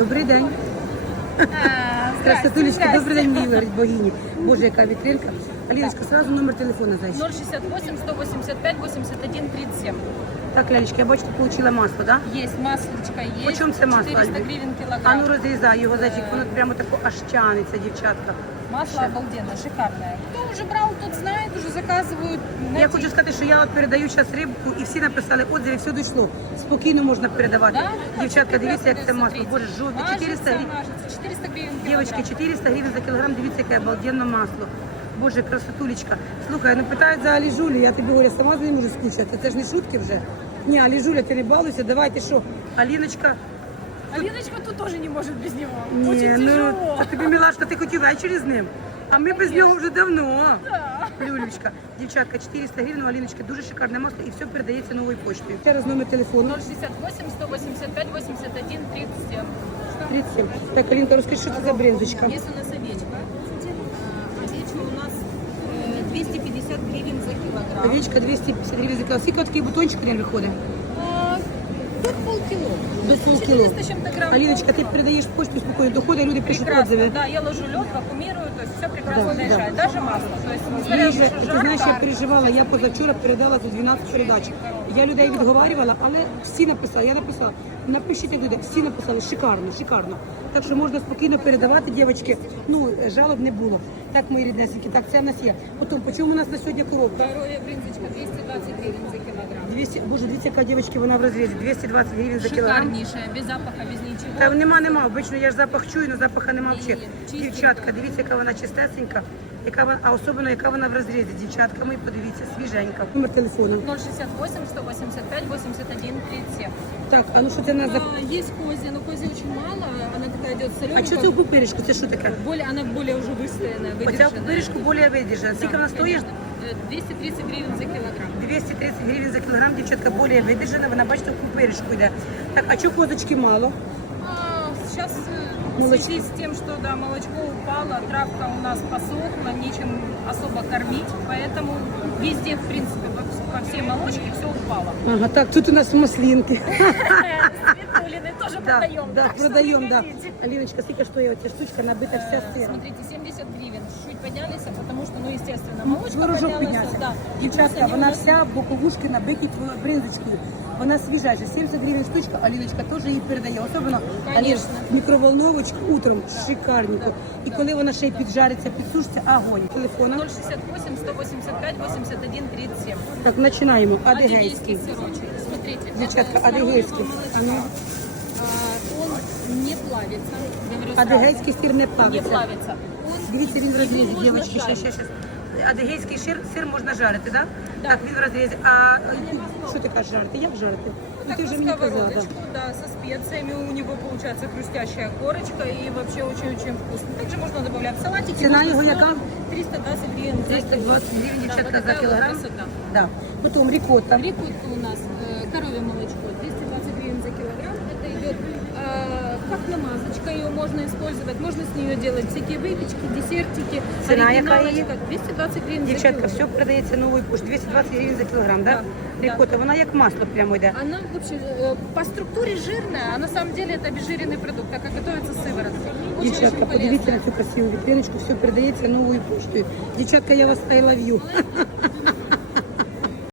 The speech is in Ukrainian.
Добрий день. Красотулечка, добрий день, мій говорить богині. Боже, яка вітринка. Аліночка, сразу номер телефону дай. 068 185 81 37. Так, Лялечка, я бачу, ти получила масло, да? Есть маслечко, есть. По чому це масло, 400 Альбі? гривен А килограмм. ну розрізай його, зайчик, воно прямо тако аж тянеться, дівчатка. Масло обалденное, шикарное. Кто уже брал, тот заказывают. Я хочу сказати, що я от передаю зараз рибку, і всі написали отзиви, все дійшло. Спокійно можна передавати. Да? Дівчатка, дивіться, як це масло. Боже, жовте, 400 Мажется, гривень. 400 гривен килограмм. Дівчатки, 400 гривень за кілограм, дивіться, яке обалденне масло. Боже, красотулечка. Слухай, ну питають за Аліжулю, я тобі говорю, сама за ним можу скучати. Це ж не шутки вже. Ні, Аліжуля, ти не балуйся, давайте що? Аліночка, Алиночка тут тоже не может без него. ні, Очень ну, тяжело. а тобі, милашка, ти хотів ввечері з ним. А ми без нього вже давно. Люлечка, дівчатка, 400 гривень, Аліночки дуже шикарне масло і все передається новою поштою. Ще раз номер телефону. 068 185 81 37. 37. Так, Алінка, розкажи, що це за брендочка? Есть у нас овечка. А, Овечка у нас э, 250 гривен за килограмм. Овечка 250 гривень за кіло. Скільки такий бутончик не виходить? Полкило. До полкило. 400 с чем-то грамм. Аліночка, ти передаєш почту спокійно, доходить, люди пишуть Прекрасно, отзиви. да, я ложу лед, вакуумирую, то есть все прекрасно Да, решает. Даже масло. То есть, несмотря на то, ти знаєш, я переживала, я позавчора передала за 12 передач. Я людей відговарювала, але всі написали, я написала, напишіть люди, всі написали, шикарно, шикарно. Так що можна спокійно передавати, дівчатки, ну, жалоб не було. Так, мої ріднесенькі, так, це в нас є. Потім, по чому у нас на сьогодні коробка? Здоровье брынзочка 220 гривен за килограмм. 200, боже, дивіться, яка дівчатки, вона в розрізі, 220 гривень за кілограм. Шикарнейшая, без запаха, без ничего. Та нема, нема. Обично я ж запах чую, але запаха нема взагалі. Ні. Дівчатка, дивіться, яка вона чистесенька, яка вона, а особливо яка вона в розрізі. Дівчатка, ми подивіться, свіженька. Номер телефону. 068 185 81 37. Так, а ну що це в нас за. А, есть козья, но козья очень мало. Она такая идет А соленая. що це у пупиришку? Це що таке? Более, она более уже выстоянная, Оця выдержанная. пупиришку більш видержана. Скільки вона стоїть? Конечно. Э, 230 гривен за килограмм. 230 гривень за кілограм, дівчатка, більш видержана, вона, бачите, в пупиришку йде. Так, а чого козочки мало? А, Сейчас э, в Молочко. связи с тем, что да, молочко упало, травка у нас посохла, нечем особо кормить, поэтому везде, в принципе, по, по всей молочке все упало. Ага, так, тут у нас маслинки. Светулины тоже Да, продаем. да, так что продаем, да. приходите. Аліночка, скільки стоїть ця штучка, набита вся Э, сиром? Смотрите, 70 гривен. Чуть-чуть поднялись, а потому что, ну, естественно, молочко Творожок поднялось. піднявся. Да. И Дівчатка, плюс они вона у нас- вся боковушки набиті твоєю бринзочкою. Вона свіжайша, 70 гривень штучка, Аліночка теж її передає. Особливо Алін, Конечно. мікроволновочку утром шикарненько. І коли вона ще й піджариться, підсушиться, огонь. Телефона. 068 185 81 37. Так, починаємо. Адигейський. Адыгейский сырочек. Смотрите. Дівчатка, это здорового адигейський. молочка. А ну. А, Он не плавится. Говорю сразу. Адигейський сир не Не плавиться. плавится. Он Дивіться, він в его розрізі, можно дівчатки, ще, жарить. ще, ще. Адигейський сир, сир можна жарити, так? Да. Так, він в розрізі. А е, що ти кажеш жарити? Як жарити? Ну, Так ти вже на мені казала, так. сковородочку, да, со специями. У него получается хрустящая корочка и вообще очень-очень вкусно. Также можно добавлять в салатики. Цена можно его с яка? медом. 320 гривен. за 320 гривень, Да, дівчатка, вот за такая вот кілограм. красота. Да. Потім рікотта. Рикотка у нас, э, коровье молочко, 220 гривен за килограмм. Это идет э, как намазочка, ее можно использовать. Можно с нее делать всякие выпечки, десертики. Цена яка оригиналочка. 220 гривен за Дівчатка, кило. все продається новою поштою. 220 гривень за кілограм, так? Да, Рікотта, вона як масло прямо йде. Она вообще э, по структуре жирная, а на самом деле это обезжиренный продукт, так как готовится сывороткой. Очень-очень Дівчатка, полезная. подивіться на цю красиву вітриночку, все передається новою поштою. Дівчатка, я вас I love you.